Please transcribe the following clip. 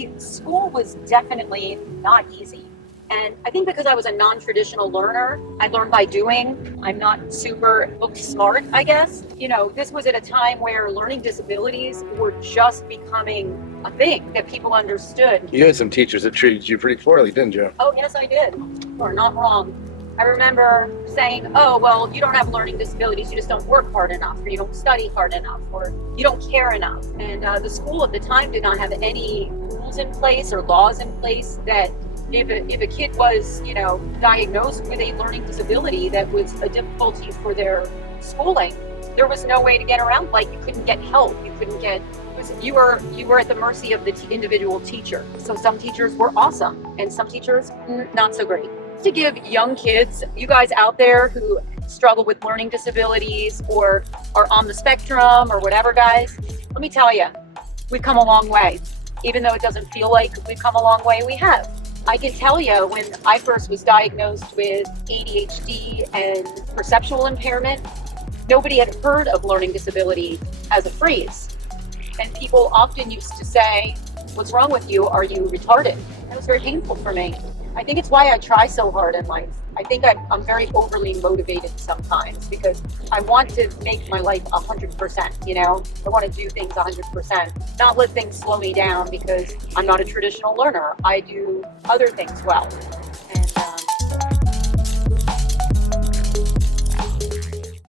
See, school was definitely not easy. And I think because I was a non-traditional learner, I learned by doing. I'm not super book smart, I guess. This was at a time where learning disabilities were just becoming a thing that people understood. You had some teachers that treated you pretty poorly, didn't you? Oh, yes, I did. You are not wrong. I remember saying, oh, well, you don't have learning disabilities, you just don't work hard enough, or you don't study hard enough, or you don't care enough. And the school at the time did not have any rules in place or laws in place that if a kid was, diagnosed with a learning disability that was a difficulty for their schooling, there was no way to get around. Like, you couldn't get help, you were at the mercy of the individual teacher. So some teachers were awesome, and some teachers not so great. To give young kids, you guys out there who struggle with learning disabilities or are on the spectrum or whatever, guys, let me tell you, we've come a long way. Even though it doesn't feel like we've come a long way, we have. I can tell you, when I first was diagnosed with ADHD and perceptual impairment, nobody had heard of learning disability as a phrase. And people often used to say, what's wrong with you? Are you retarded? That was very painful for me. I think it's why I try so hard in life. I think I'm very overly motivated sometimes because I want to make my life 100%, I want to do things 100%, not let things slow me down because I'm not a traditional learner. I do other things well.